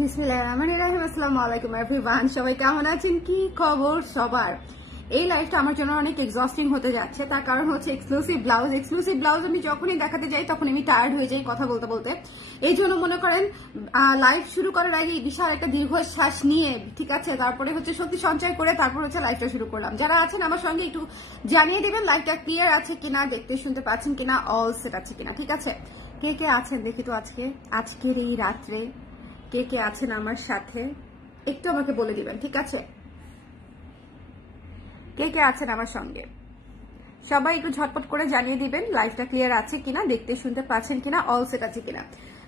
বিসমিল্লাহিররহমানিররহিম। আসসালামু আলাইকুম এভরিওয়ান, সবাই কেমন আছেন? কি খবর সবার? এই লাইফটা আমার জন্য অনেক এক্সস্টিং হতে যাচ্ছে। তার কারণ হচ্ছে এক্সক্লুসিভ ব্লাউজ আমি যখনই দেখাতে যাই তখন আমি টায়ার্ড হয়ে যাই কথা বলতে বলতে। এই জন্য মনে করেন লাইভ শুরু করার আগে বিশাল একটা দীর্ঘশ্বাস নিয়ে, ঠিক আছে, তারপরে হচ্ছে শক্তি সঞ্চয় করে তারপর হচ্ছে লাইভটা শুরু করলাম। যারা আছেন আমার সঙ্গে একটু জানিয়ে দেবেন লাইভটা ক্লিয়ার আছে কিনা, দেখতে শুনতে পাচ্ছেন কিনা, অল সেট আছে কিনা, ঠিক আছে? কে কে আছেন দেখি তো আজকের এই রাত্রে কে কে আছেন আমার সাথে একটু আমাকে বলে দিবেন, ঠিক আছে? কে কে আছেন আমার সঙ্গে সবাই একটু ঝটপট করে জানিয়ে দিবেন লাইভটা ক্লিয়ার আছে কিনা, দেখতে শুনতে পাচ্ছেন কিনা, অল সেট আছে কিনা।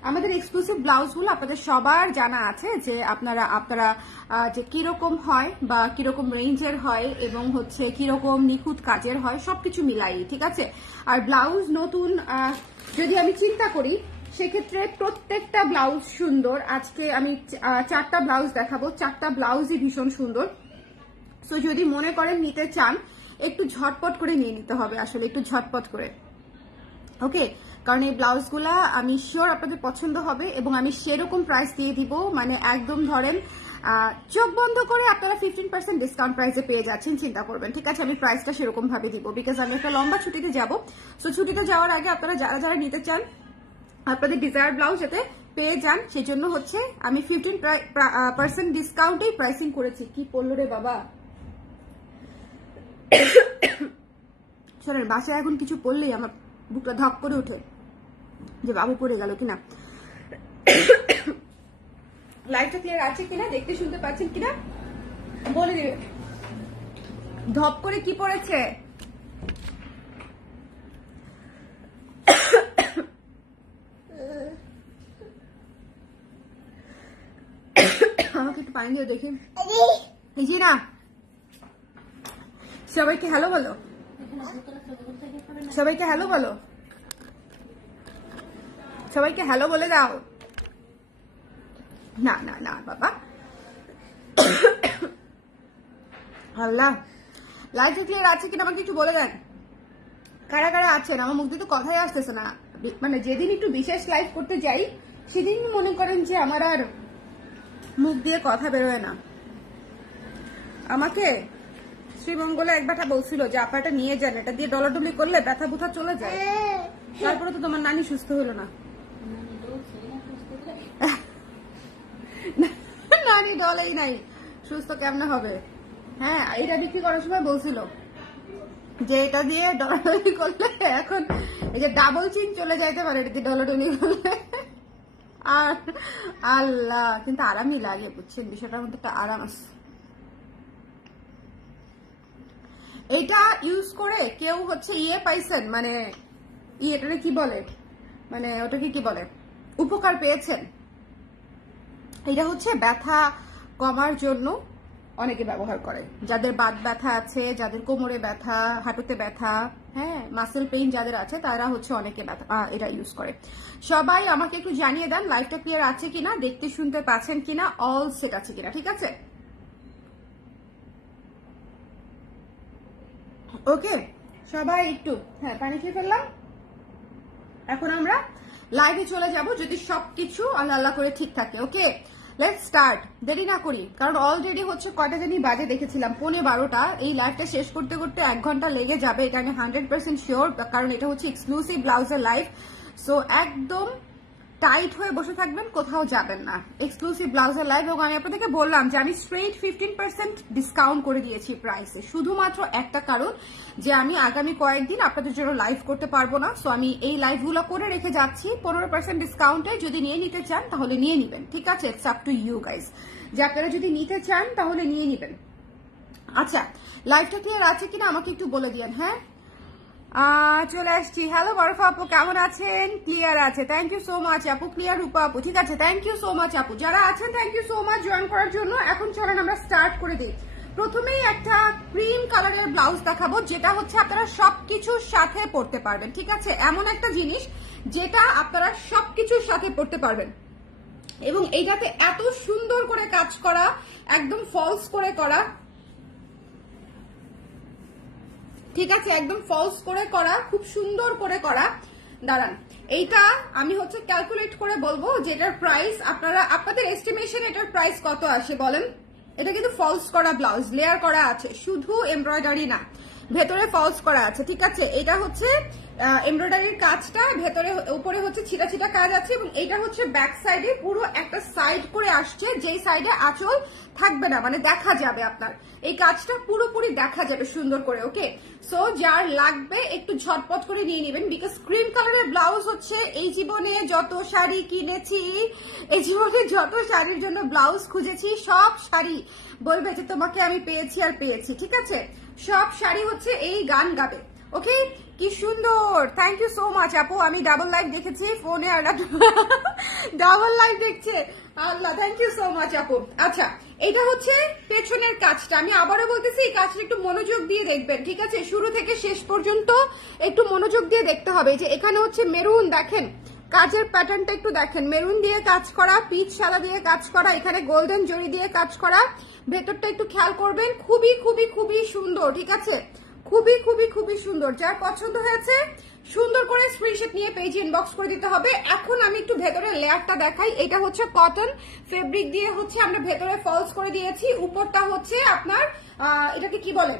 আমাদের এক্সক্লুসিভ ব্লাউজগুলো আপনাদের সবার জানা আছে যে আপনারা যে কিরকম হয় বা কিরকম রেঞ্জের হয় এবং হচ্ছে কিরকম নিখুঁত কাজের হয় সবকিছু মিলাই, ঠিক আছে? আর ব্লাউজ নতুন যদি আমি চিন্তা করি সেক্ষেত্রে প্রত্যেকটা ব্লাউজ সুন্দর। আজকে আমি 4টা ব্লাউজ দেখাবো, 4টা ব্লাউজই ভীষণ সুন্দর। সো যদি মনে করেন নিতে চান একটু ঝটপট করে নিয়ে নিতে হবে, আসলে একটু ঝটপট করে, ওকে? কারণ এই ব্লাউজগুলা আমি শিওর আপনাদের পছন্দ হবে এবং আমি সেরকম প্রাইস দিয়ে দিব, মানে একদম ধরেন চোখ বন্ধ করে আপনারা 15% ডিসকাউন্ট প্রাইসে পেয়ে যাচ্ছেন, চিন্তা করবেন, ঠিক আছে? আমি প্রাইসটা সেরকম ভাবে দিব বিকজ আমি একটা লম্বা ছুটিতে যাব। সো ছুটিতে যাওয়ার আগে আপনারা যারা যারা নিতে চান আপনাদের ডিজায়ার ব্লাউজ যাতে পেয়ে যান, সেজন্য হচ্ছে আমি 15% ডিসকাউন্টেই প্রাইসিং করেছি। কি পড়লো রে বাবা? শোনেন, বাসায় এখন কিছু পড়লেই আমার বুকটা ধক করে ওঠে যে বাবু পড়ে গেল কিনা। লাইটটা ক্লিয়ার আছে কিনা, দেখতে শুনতে পাচ্ছেন কিনা বলে দিবে। ধপ করে কি পড়েছে? আমাকে একটু পানি দিয়ে দেখি জি না। সবাইকে হ্যালো বলো, সবাইকে হ্যালো বলো, সবাইকে হ্যালো বলে দাও। না না না বাবা, আল্লাহ। লাইভটা ক্লিয়ার আছে কিনা আমাকে একটু বলে দেন। কারা কারা আছেন? আমার মুখ দিয়ে তো কথাই আসতেছে না। মানে যেদিন একটু বিশেষ লাইভ করতে যাই সেদিন মনে করেন যে আমার আর মুখ দিয়ে কথা বেরোয় না। আমাকে শ্রীমঙ্গলে এক ব্যাটা বলছিল যে আপনাটা নিয়ে যান, এটা দিয়ে ডলাডলি করলে ব্যথা বুথা চলে যায়। তারপরে তো তোমার নানি সুস্থ হলো না। নানি ডলেই নাই, সুস্থ কেমনে হবে? হ্যাঁ, এটা বিক্রি করার সময় বলছিল যে এটা দিয়ে ডলাডলি করলে এখন এই যে ডাবল চিন চলে যাইতে পারে এটা দিয়ে ডলাডলি করলে। আর আল্লাহ, কিন্তু আরামই লাগে, বুঝছেন? বিষয়টার মধ্যে একটা আরাম আছে। এটা ইউজ করে কেউ হচ্ছে পাইছেন, মানে এটাকে কি বলে, মানে ওটাকে কি বলে, উপকার পেয়েছেন? এটা হচ্ছে ব্যথা কমার জন্য অনেকে ব্যবহার করে, যাদের বাত ব্যথা আছে, যাদের কোমরে ব্যথা, হাঁটুতে ব্যথা, হ্যাঁ, মাসেল পেইন যাদের আছে তারা হচ্ছে অনেকে এটা ইউজ করে। সবাই আমাকে একটু জানিয়ে দেন লাইভটা ক্লিয়ার আছে কিনা, দেখতে শুনতে পাচ্ছেন কিনা, অল সেট আছে কিনা, ঠিক আছে? ওকে, সবাই একটু হ্যাঁ পানি খেয়ে ফেললাম। এখন আমরা লাইভে চলে যাব যদি সবকিছু আল্লাহ আল্লাহ করে ঠিক থাকে। ওকে, লেটস স্টার্ট, দেরি না করি, কারণ অলরেডি হচ্ছে কয়টা জানি বাজে দেখেছিলাম, 11:15। এই লাইভটা শেষ করতে করতে 1 ঘন্টা লেগে যাবে, এটা আমি 100% শিওর, কারণ এটা হচ্ছে এক্সক্লুসিভ ব্লাউজের লাইভ। সো একদম টাইট হয়ে বসে থাকবেন, কোথাও যাবেন না। এক্সক্লুসিভ ব্লাউজের লাইভ, এবং আমি আপনাদেরকে বললাম যে আমি স্ট্রেইট 15% ডিসকাউন্ট করে দিয়েছি প্রাইসে, শুধুমাত্র একটা কারণ যে আমি আগামী কয়েকদিন আপনাদের জন্য লাইভ করতে পারবো না। সো আমি এই লাইভগুলো করে রেখে যাচ্ছি 15% ডিসকাউন্টে। যদি নিয়ে নিতে চান তাহলে নিয়ে নিবেন, ঠিক আছে? It's up to you guys, যে আপনারা যদি নিতে চান তাহলে নিয়ে নিবেন। আচ্ছা, লাইভটা ক্লিয়ার আছে কিনা আমাকে একটু বলে দিন। হ্যাঁ, চলে আসছি। হ্যালো বরফা আপু, কেমন আছেন? ক্লিয়ার আছে, থ্যাংক ইউ সো মাচ আপু। ক্লিয়ার রূপা আপু, ঠিক আছে, থ্যাংক ইউ সো মাচ আপু। যারা আছেন thank you so much join করার জন্য। এখন চলেন আমরা স্টার্ট করে দিই। প্রথমেই একটা ক্রিম কালারের ব্লাউজ দেখাবো, যেটা হচ্ছে আপনারা সবকিছুর সাথে পরতে পারবেন, ঠিক আছে? এমন একটা জিনিস যেটা আপনারা সবকিছুর সাথে পরতে পারবেন, এবং এইটাতে এত সুন্দর করে কাজ করা, একদম ফলস করে করা, ঠিক আছে, একদম ফলস করে করা, খুব সুন্দর করে করা। দাঁড়ান, এইটা আমি হচ্ছে ক্যালকুলেট করে বলবো যে এটার প্রাইস আপনারা আপনাদের এস্টিমেশন এটার প্রাইস কত আসে বলেন। এটা কিন্তু ফলস করা ব্লাউজ, লেয়ার করা আছে, শুধু এমব্রয়ডারি না, ভেতরে ফলস করা আছে, ঠিক আছে। এটা হচ্ছে এমব্রয়ডারির কাজটা, ভেতরে উপরে হচ্ছে ছিটা ছিটা কাজ আছে, এবং এটা হচ্ছে ব্যাক সাইডে পুরো একটা সাইড করে আসছে, যেই সাইডে আঁচল থাকবে না, মানে দেখা যাবে আপনার এই কাজটা পুরোপুরি দেখা যাবে সুন্দর করে। ওকে, সো যার লাগবে একটু ঝটপট করে নিয়ে নেবেন, বিকজ ক্রিম কালারের ব্লাউজ হচ্ছে এই জীবনে যত শাড়ি কিনেছি, এই জীবনে যত শাড়ির জন্য ব্লাউজ খুঁজেছি, সব শাড়ি বলবে যে তোমাকে আমি পেয়েছি আর পেয়েছি, ঠিক আছে। সব শাড়ি হচ্ছে এই গান গাবে। ওকে, কি সুন্দর, থ্যাংক ইউ সো মাচ আপু। আমি ডাবল লাইভ দেখেছি ফোনে, আর ডাবল লাইভ দেখছে, আল্লাহ, থ্যাংক ইউ সো মাচ আপু। আচ্ছা, এটা হচ্ছে পেছনের কাজটা, আমি আবারও বলতেছি এই কাজটা একটু মনোযোগ দিয়ে দেখবেন, ঠিক আছে। শুরু থেকে শেষ পর্যন্ত একটু মনোযোগ দিয়ে দেখতে হবে। যে এখানে হচ্ছে মেরুন, দেখেন কাজের প্যাটার্নটা একটু দেখেন, মেরুন দিয়ে কাজ করা, পিচ সাদা দিয়ে কাজ করা, এখানে গোল্ডেন জরি দিয়ে কাজ করা, ভেতরটা একটু খেয়াল করবেন, খুবই খুবই খুবই সুন্দর, ঠিক আছে, খুবই খুবই খুবই সুন্দর। যার পছন্দ হয়েছে সুন্দর করে স্ক্রিনশট নিয়ে পেজ ইনবক্স করে দিতে হবে। এখন আমি একটু ভেতরের লেয়ারটা দেখাই। এটা হচ্ছে কটন ফেব্রিক দিয়ে হচ্ছে আমরা ভেতরে ফলস করে দিয়েছি, উপরটা হচ্ছে আপনার এটাকে কি বলে,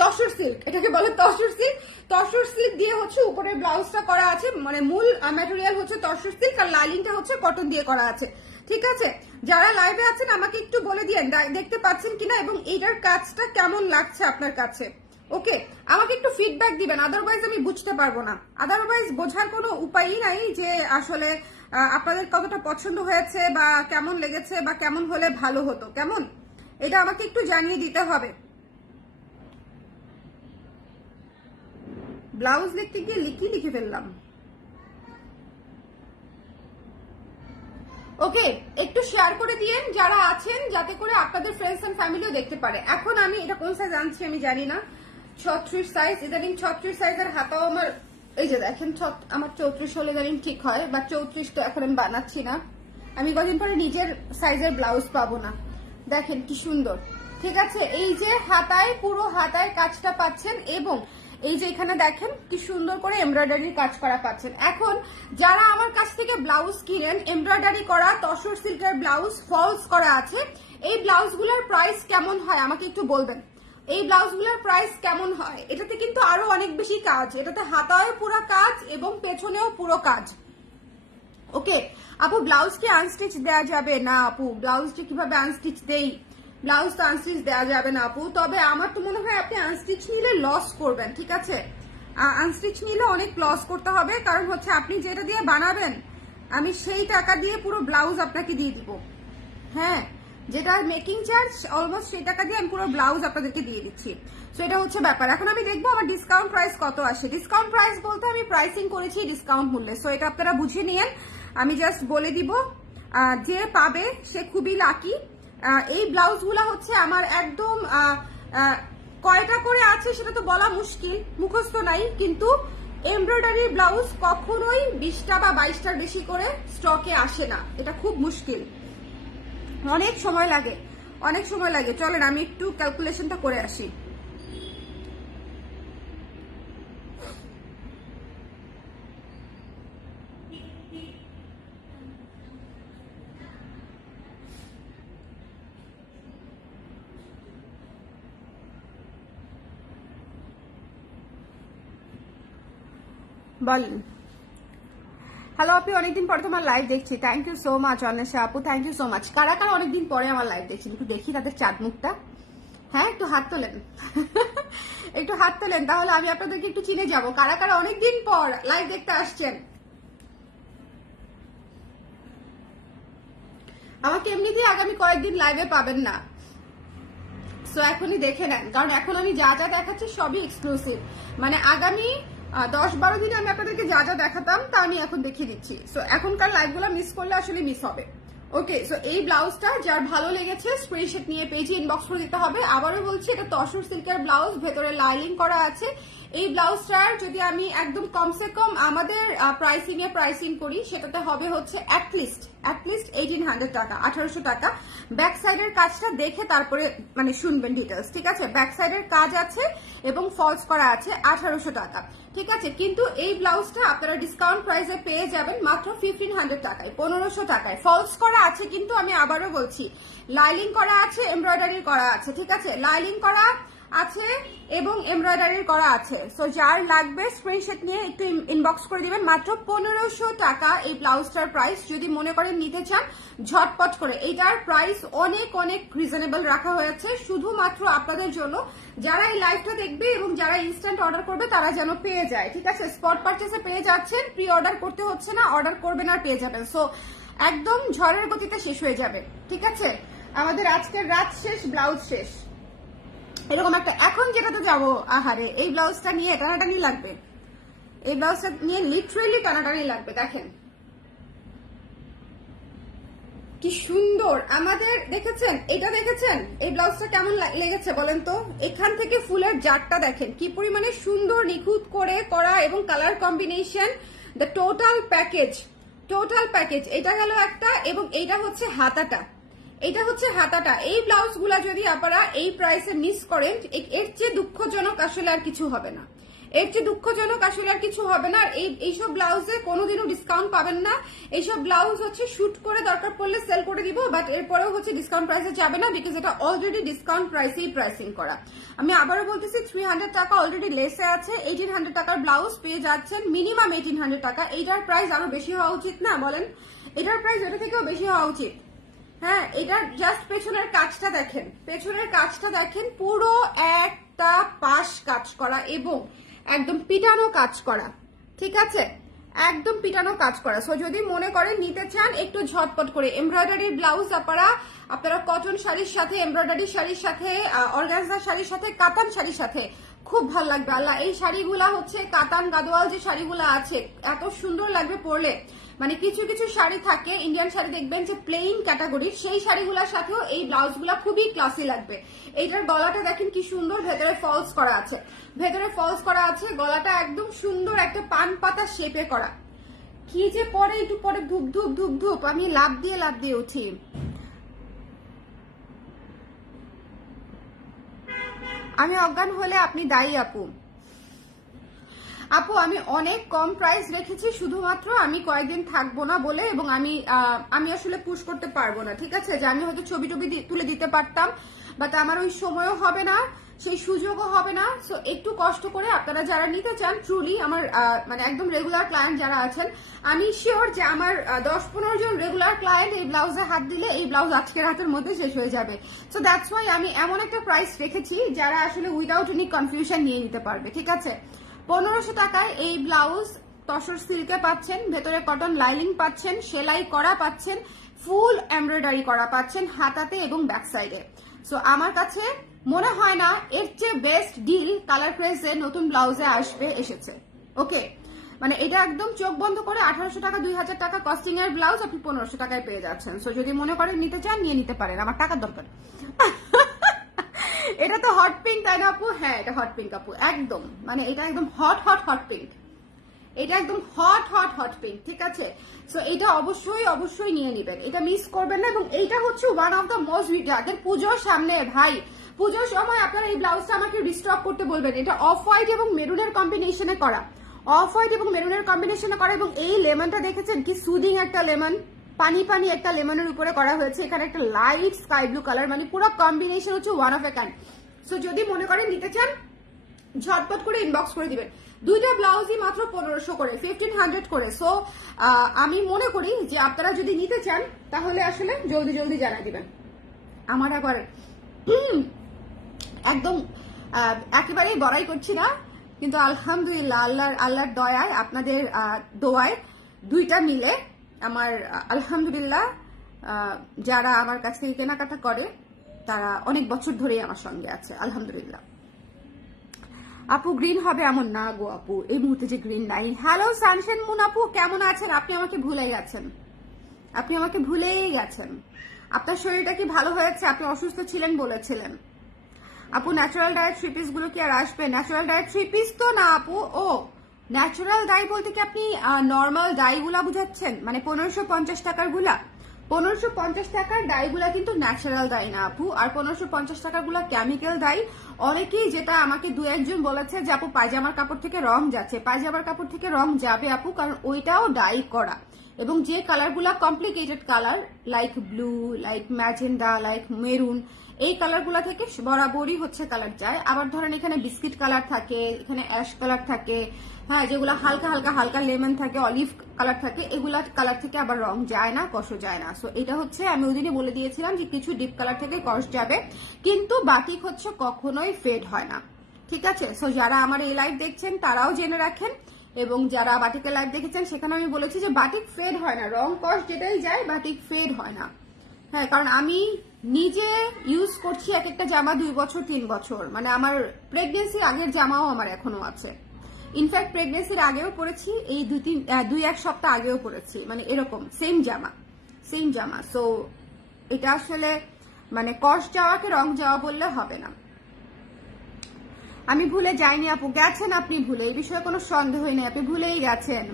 তসর সিল্ক, এটাকে বলে তসর সিল্ক। তসর সিল্ক দিয়ে হচ্ছে উপরের ব্লাউজটা করা আছে, মানে মূল ম্যাটেরিয়াল হচ্ছে তসর সিল্ক, আর লাইনিংটা হচ্ছে কটন দিয়ে করা আছে, ঠিক আছে। যারা লাইভে আছেন আমাকে একটু বলে দিয়েন দেখতে পাচ্ছেন কিনা, এবং এইটার কাজটা কেমন লাগছে আপনার কাছে। ওকে, আমাকে একটু ফিডব্যাক দিবেন, আদারওয়াইজ আমি বুঝতে পারবো না, আদারওয়াইজ বোঝার কোনো উপায়ই নাই যে আসলে আপনাদের কতটা পছন্দ হয়েছে বা কেমন লেগেছে বা কেমন হলে ভালো হতো, কেমন, এটা আমাকে একটু জানিয়ে দিতে হবে। ব্লাউজ দেখতে গিয়ে লিখে ফেললাম। ওকে, একটু শেয়ার করে দিয়েন যারা আছেন, যাতে করে আপনাদের ফ্রেন্ডস এন্ড ফ্যামিলিও দেখতে পারে। এখন আমি এটা কোন সাইজ আনছি আমি জানি না, 36 সাইজ, ইদানিং 36 সাইজের হাতাও আমার, এই যে দেখেন আমার 34 হলে ইদানিং ঠিক হয়, বা 34 তো এখন আমি বানাচ্ছি না, আমি কদিন পরে নিজের সাইজের ব্লাউজ পাবো না। দেখেন কি সুন্দর, ঠিক আছে। এই যে হাতায়, পুরো হাতায় কাজটা পাচ্ছেন, এবং এই যে এখানে দেখেন কি সুন্দর করে এমব্রয়ডারির কাজ করা পাচ্ছেন। এখন যারা আমার কাছ থেকে ব্লাউজ কিনেন এমব্রয়ডারি করা তসর সিল্কের ব্লাউজ ফলস করা আছে, এই ব্লাউজগুলোর প্রাইস কেমন হয় আমাকে একটু বলবেন। এই ব্লাউজগুলোর প্রাইস কেমন হয়? এটাতে কিন্তু আরো অনেক বেশি কাজ, এটাতে হাতায়ও পুরো কাজ এবং পেছনেও পুরো কাজ। ওকে আপু, ব্লাউজ কি আনস্টিচ দেওয়া যাবে? না আপু, ব্লাউজটা কিভাবে আনস্টিচ দেই? ব্লাউজ তো আনস্টিচ দেওয়া যাবে না আপু, তবে আমার তো মনে হয় আপনি আনস্টিচ নিলে লস করবেন, ঠিক আছে। আনস্টিচ নিলে অনেক লস করতে হবে, কারণ হচ্ছে আপনি যেটা দিয়ে বানাবেন আমি সেই টাকা দিয়ে পুরো ব্লাউজ আপনাকে দিয়ে দিব। হ্যাঁ, যেটা মেকিং চার্জ অলমোস্ট সেই টাকা দিয়ে আমি পুরো ব্লাউজ আপনাদেরকে দিয়ে দিচ্ছি। সো এটা হচ্ছে ব্যাপার। এখন আমি দেখবো আমার ডিসকাউন্ট প্রাইস কত আসে। ডিসকাউন্ট প্রাইস বলতে আমি প্রাইসিং করেছি ডিসকাউন্ট মূল্যে, সো এটা আপনারা বুঝে নিয়েন। আমি জাস্ট বলে দিব, যে পাবে সে খুবই লাকি। এই ব্লাউজগুলো হচ্ছে আমার একদম কয়টা করে আছে সেটা তো বলা মুশকিল, মুখস্থ নাই, কিন্তু এমব্রয়ডারি ব্লাউজ কখনোই 20টা বা 22টার বেশি করে স্টকে আসে না, এটা খুব মুশকিল, অনেক সময় লাগে, অনেক সময় লাগে। চলেন আমি একটু ক্যালকুলেশনটা করে আসি। বলেন। হ্যালো আপনি, অনেকদিন পরে তোমার লাইভ দেখছি, thank you so much Anwesha আপু, থ্যাংক ইউ সো মাচ। কারা কারা অনেকদিন পরে আমার লাইভ দেখছেন একটু দেখি তাদের চাঁদ মুখটা। হ্যাঁ, একটু হাত তোলেন একটু হাত তোলেন, তাহলে আমি আপনাদেরকে একটু চিনে যাবো কারা কারা অনেকদিন পর লাইভ দেখতে আসছেন। আমাকে এমনিতেই আগামী কয়েকদিন লাইভে পাবেন না, সো এখনই দেখে নেন, কারণ এখন আমি যা যা দেখাচ্ছি সবই এক্সক্লুসিভ। মানে আগামী 10-12 দিনে আমি আপনাদেরকে যা যা দেখাতাম তা আমি এখন দেখিয়ে দিচ্ছি। সো এখনকার লাইভগুলো মিস করলে আসলে মিস হবে। ওকে, সো এই ব্লাউজটা যার ভালো লেগেছে স্ক্রিনশট নিয়ে পেজে ইনবক্স করে দিতে হবে। আবারও বলছি, এটা তসর সিল্কের ব্লাউজ, ভেতরে লাইনিং করা আছে। এই ব্লাউজটার যদি আমি একদম কমসে কম আমাদের প্রাইসিং করি, সেটাতে হবে হচ্ছে অ্যাটলিস্ট অ্যাটলিস্ট 1800 টাকা, 1800 টাকা। ব্যাক সাইডের কাজটা দেখে তারপরে মানে শুনবেন ডিটেলস, ঠিক আছে? ব্যাক সাইডের কাজ আছে এবং ফলস করা আছে 1800 টাকা, ঠিক আছে? কিন্তু এই ব্লাউজটা আপনারা ডিসকাউন্ট প্রাইসে পেয়ে যাবেন মাত্র 1500 টাকায়, 1500 টাকায়। ফলস করা আছে কিন্তু আমি আবারও বলছি, লাইলিং করা আছে, এমব্রয়ডারি করা আছে, ঠিক আছে? লাইলিং করা আছে এবং এমব্রয়ডারি করা আছে। সো যার লাগবে স্ক্রিনশট নিয়ে একটু ইনবক্স করে দিবেন। মাত্র 1500 টাকা এই ব্লাউজটার প্রাইস। যদি মনে করেন নিতে চান ঝটপট করে, এইটার প্রাইস অনেক অনেক রিজনেবল রাখা হয়েছে শুধুমাত্র আপনাদের জন্য, যারা এই লাইভটা দেখবে এবং যারা ইনস্ট্যান্ট অর্ডার করবে তারা যেন পেয়ে যায়, ঠিক আছে? স্পট পারচেসে পেয়ে যাচ্ছেন, প্রি অর্ডার করতে হচ্ছে না, অর্ডার করবেন আর পেয়ে যাবেন। সো একদম ঝড়ের গতিতে শেষ হয়ে যাবে, ঠিক আছে? আমাদের আজকের রাত শেষ, ব্লাউজ শেষ, এরকম একটা। এখন যেটাতে যাবো, আহারে এই ব্লাউজটা নিয়ে টানাটানি লাগবে, এই ব্লাউজটা নিয়ে লিটারেলি টানাটানি লাগবে। দেখেন কি সুন্দর আমাদের, দেখেছেন? এটা দেখেছেন এই ব্লাউজটা কেমন লেগেছে বলেন তো? এখান থেকে ফুলের জারটা দেখেন কি পরিমাণে সুন্দর নিখুঁত করে করা এবং colour combination, the total package, total package. এটা গেল একটা, এবং এইটা হচ্ছে হাতাটা, এটা হচ্ছে হাতাটা। এই ব্লাউজগুলা যদি আপনারা এই প্রাইসে মিস করেন, এর চেয়ে দুঃখজনক আসলে আর কিছু হবে না, এর চেয়ে দুঃখজনক আসলে আর কিছু হবে না। এইসব ব্লাউজে কোনোদিনও ডিসকাউন্ট পাবেন না। এইসব ব্লাউজ হচ্ছে শুট করে দরকার পড়লে সেল করে দিব, বাট এরপরেও হচ্ছে ডিসকাউন্ট প্রাইসে যাবে না, বিকজ এটা অলরেডি ডিসকাউন্ট প্রাইসেই প্রাইসিং করা। আমি আবারও বলতেছি 300 টাকা অলরেডি লেসে আছে, 1800 টাকার ব্লাউজ পেয়ে যাচ্ছেন মিনিমাম 1800 টাকা। এইটার প্রাইস আরো বেশি হওয়া উচিত না বলেন? এটার প্রাইস এটা থেকেও বেশি হওয়া উচিত। হ্যাঁ, এটার জাস্ট পেছনের কাজটা দেখেন, পেছনের কাজটা দেখেন, পুরো একটা পাশ কাজ করা এবং একদম পিটানো কাজ করা, ঠিক আছে? একদম পিটানো কাজ করা। সো যদি মনে করেন নিতে চান একটু ঝটপট করে, এমব্রয়ডারি ব্লাউজ আপনারা কটন শাড়ির সাথে, এমব্রয়ডারি শাড়ির সাথে, অর্গানজা শাড়ির সাথে, কাতান শাড়ির সাথে খুব ভালো লাগবে। আল্লাহ, এই শাড়িগুলা হচ্ছে কাতান গাদোয়াল যে শাড়িগুলা আছে এত সুন্দর লাগবে পরলে। মানে কিছু কিছু শাড়ি থাকে, ইন্ডিয়ান শাড়ি দেখবেন যে প্লেইন ক্যাটাগরির, সেই শাড়িগুলোর সাথেও এই ব্লাউজগুলা খুবই ক্লাসি লাগবে। এইটার গলাটা দেখেন কি সুন্দর, ভেতরে ফলস করা আছে, ভেতরে ফলস করা আছে, গলাটা একদম সুন্দর একটা পান পাতা শেপে করা। কি যে পরে একটু পরে ধূপ ধূপ ধূপ ধূপ আমি লাভ দিয়ে উঠি। আমি অজ্ঞান হলে আপনি দায়ী আপু। আপু আমি অনেক কম প্রাইস রেখেছি শুধুমাত্র আমি কয়েকদিন থাকবো না বলে, এবং আমি আসলে পুশ করতে পারবো না, ঠিক আছে? যে আমি হয়তো ছবি টবি তুলে দিতে পারতাম, বাট আমার ওই সময়ও হবে না, সেই সুযোগও হবে না। সো একটু কষ্ট করে আপনারা যারা নিতে চান, ট্রুলি আমার মানে একদম রেগুলার ক্লায়েন্ট যারা আছেন, আমি শিওর যে আমার 10-15 জন রেগুলার ক্লায়েন্ট এই ব্লাউজে হাত দিলে এই ব্লাউজ আজকের হাতের মধ্যে শেষ হয়ে যাবে। সো দ্যাটস ওয়াই আমি এমন একটা প্রাইস রেখেছি যারা আসলে উইদাউট এনি কনফিউশন নিয়ে নিতে পারবে, ঠিক আছে? 1500 টাকায় এই ব্লাউজ তসর সিল্কে পাচ্ছেন, ভেতরে কটন লাইনিং পাচ্ছেন, সেলাই করা পাচ্ছেন, ফুল এমব্রয়ডারি করা পাচ্ছেন হাতাতে এবং ব্যাক সাইডে। সো আমার কাছে মনে হয় না এর চেয়ে বেস্ট ডিল কালার ক্রেজে নতুন ব্লাউজে এসেছে। ওকে, মানে এটা একদম চোখ বন্ধ করে 1800 টাকা 2000 টাকা কস্টিং এর ব্লাউজ আপনি 1500 টাকায় পেয়ে যাচ্ছেন। সো যদি মনে করেন নিতে চান নিয়ে নিতে পারেন, আমার টাকার দরকার। এটা তো হট পিঙ্ক তাই না আপু? হ্যাঁ, এটা হট পিঙ্ক আপু, একদম মানে এটা একদম হট পিঙ্ক, এটা একদম হট পিঙ্ক, ঠিক আছে? সো এটা অবশ্যই নিয়ে নেবেন, এটা মিস করবেন না। এবং এইটা হচ্ছে one of the most video পুজোর সামনে, ভাই পুজোর সময় আপনারা এই ব্লাউজটা আমাকে রিস্টক করতে বলবেন। এটা অফ হোয়াইট এবং মেরুনের কম্বিনেশনে করা, অফ হোয়াইট এবং মেরুনের কম্বিনেশনে করা, এবং এই লেমনটা দেখেছেন কি সুদিং একটা লেমন, পানি পানি একটা লেমনের উপরে করা হয়েছে, এখানে একটা লাইট স্কাই ব্লু কালার, মানে পুরো কম্বিনেশন হচ্ছে one of a kind. So যদি মনে করেন নিতে চান ঝটপট করে ইনবক্স করে দিবেন। দুইটা ব্লাউজই মাত্র 1500 করে, 1500 করে। সো আমি মনে করি যে আপনারা যদি নিতে চান তাহলে আসলে জলদি জানাই দিবেন। আমার আবার একদম একেবারেই বড়াই করছি না, কিন্তু আলহামদুলিল্লাহ আল্লাহর দয়ায়, আপনাদের দোয়ায় দুইটা মিলে আমার আলহামদুলিল্লাহ যারা আমার কাছ থেকে কেনাকাটা করে তারা অনেক বছর ধরেই আমার সঙ্গে আছে আলহামদুলিল্লাহ। আপু গ্রিন হবে এমন না গো আপু, এই মুহূর্তে যে গ্রিন নাই। হ্যালো সানশাইন মুন আপু, কেমন আছেন? আপনি আমাকে ভুলে গেছেন, আপনি আমাকে ভুলেই গেছেন। আপনার শরীরটা কি ভালো হয়েছে? আপনি অসুস্থ ছিলেন বলেছিলেন আপু। ন্যাচারাল ডায়েট 3 পিস গুলো কি আর আসবে? ন্যাচারাল ডায়েট 3 পিস তো না আপু। ও ন্যাচারাল ডাই বলতে কি আপনি নর্মাল ডাই গুলা বুঝাচ্ছেন, মানে 1550 টাকার গুলা? 1550 টাকার ডাইগুলা কিন্তু ন্যাচারাল ডাই না আপু, আর 1550 টাকার গুলা কেমিক্যাল ডাই। অনেকেই যেটা আমাকে দু একজন বলেছে যে আপু পায়জামার কাপড় থেকে রং যাচ্ছে, পায়জামার কাপড় থেকে রং যাবে আপু, কারণ ওইটাও ডাই করা। এবং যে কালারগুলা complicated colour, like blue, like magenta, like maroon, এই কালারগুলা থেকে বরাবরই হচ্ছে কালার যায়। আবার ধরেন এখানে বিস্কিট কালার থাকে, এখানে অ্যাশ কালার থাকে, হ্যাঁ, যেগুলো হালকা হালকা হালকা লেমন থাকে, অলিভ কালার থাকে, এগুলা কালার থেকে আবার রং যায় না, কষও যায় না। সো এটা হচ্ছে আমি ওইদিনই বলে দিয়েছিলাম যে কিছু ডিপ কালার থেকে কষ যাবে, কিন্তু বাটিক হচ্ছে কখনোই ফেড হয় না, ঠিক আছে? সো যারা আমার এই লাইভ দেখছেন তারাও জেনে রাখেন, এবং যারা বাটিকের লাইভ দেখেছেন সেখানে আমি বলেছি যে বাটিক ফেড হয় না, রং কষ যেটাই যায় বাটিক ফেড হয় না। হ্যাঁ, কারণ আমি নিজে ইউজ করছি এক একটা জামা 2 বছর 3 বছর, মানে আমার প্রেগনেন্সির আগের জামাও আমার এখনো আছে। ইনফ্যাক্ট প্রেগনেন্সির আগেও পরেছি, এই 2-1 সপ্তাহ আগেও পরেছি, মানে এরকম সেম জামা। সো এটা আসলে মানে কষ যাওয়াকে রং যাওয়া বললে হবে না। আমি ভুলে যাইনি আপু, গেছেন আপনি ভুলে, এই বিষয়ে কোনো সন্দেহই নেই, আপনি ভুলেই গেছেন।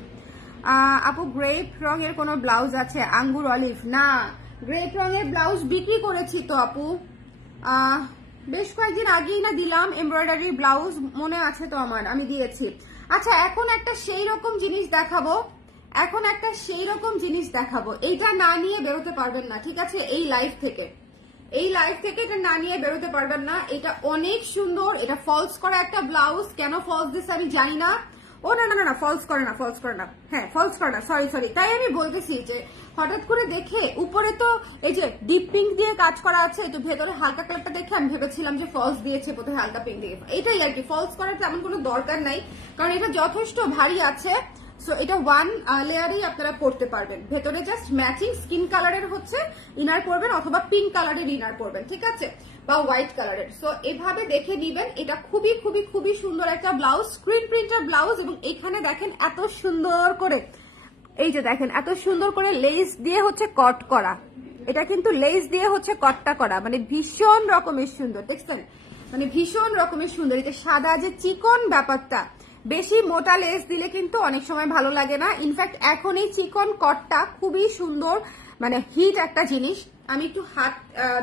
আপু গ্রেপ রঙের কোনো ব্লাউজ আছে? আঙ্গুর অলিভ না, গ্রেপ রঙের ব্লাউজ বিক্রি করেছি তো আপু, বেশ কয়েকদিন আগেই না দিলাম, এমব্রয়ডারি ব্লাউজ মনে আছে তো আমার, আমি দিয়েছি। আচ্ছা, এখন একটা সেই রকম জিনিস দেখাবো, এইটা না নিয়ে বেরোতে পারবেন না, ঠিক আছে? এই লাইভ থেকে এটা না নিয়ে বেরোতে পারবেন না। এটা অনেক সুন্দর, এটা ফলস করা একটা ব্লাউজ। কেন ফলস দিচ্ছে আমি জানি না। ও না, ফলস করে না, হ্যাঁ ফলস করে না, সরি। তাই আমি বলতেছি যে হঠাৎ করে দেখে উপরে তো এই যে ডিপ পিঙ্ক দিয়ে কাজ করা আছে, তো ভেতরে হালকা কালারটা দেখে আমি ভেবেছিলাম যে ফলস দিয়েছে, বোধহয় হালকা পিঙ্ক দিয়ে। এটাই আর কি, ফলস করার তেমন কোনো দরকার নাই, কারণ এটা যথেষ্ট ভারী আছে। সো এটা 1 লেয়ারই আপনারা পরতে পারবেন, ভেতরে জাস্ট ম্যাচিং স্কিন কালারের হচ্ছে ইনার পরবেন, অথবা পিঙ্ক কালারের ইনার পরবেন, ঠিক আছে, বা হোয়াইট কালারের। সো এভাবে দেখে নিবেন। এটা খুবই সুন্দর একটা ব্লাউজ, স্ক্রিন প্রিন্টার ব্লাউজ, এবং এখানে দেখেন এত সুন্দর করে, এই যে দেখেন এত সুন্দর করে লেস দিয়ে হচ্ছে কট করা। এটা কিন্তু লেস দিয়ে হচ্ছে কটটা করা, মানে ভীষণ রকমের সুন্দর, দেখছেন, মানে ভীষণ রকমের সুন্দর। এটা সাদা যে চিকন ব্যাপারটা, বেশি মোটা লেস দিলে কিন্তু অনেক সময় ভালো লাগে না। ইনফ্যাক্ট এখন এই চিকন কটটা খুবই সুন্দর, মানে হিট একটা জিনিস। আমি একটু হাত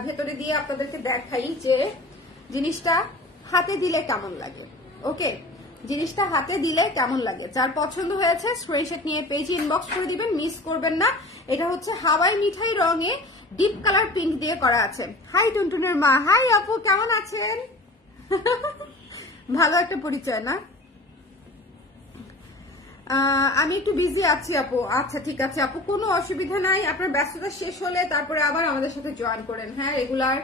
ভেতরে দিয়ে আপনাদেরকে দেখাই যে জিনিসটা হাতে দিলে কেমন লাগে। ওকে, জিনিসটা হাতে দিলে কেমন লাগে। যার পছন্দ হয়েছে স্ক্রিনশট নিয়ে পেজে ইনবক্স করে দিবেন, মিস করবেন না। এটা হচ্ছে হাওয়াই মিঠাই রঙে ডিপ কালার পিঙ্ক দিয়ে করা আছে। হাই টুনটুনের মা, হাই আপু, কেমন আছেন? ভালো একটা পরিচয় না? আমি একটু বিজি আছি আপু। আচ্ছা ঠিক আছে আপু, কোনো অসুবিধা নাই। আপনার ব্যস্ততা শেষ হলে তারপরে আবার আমাদের সাথে জয়েন করেন, হ্যাঁ রেগুলার।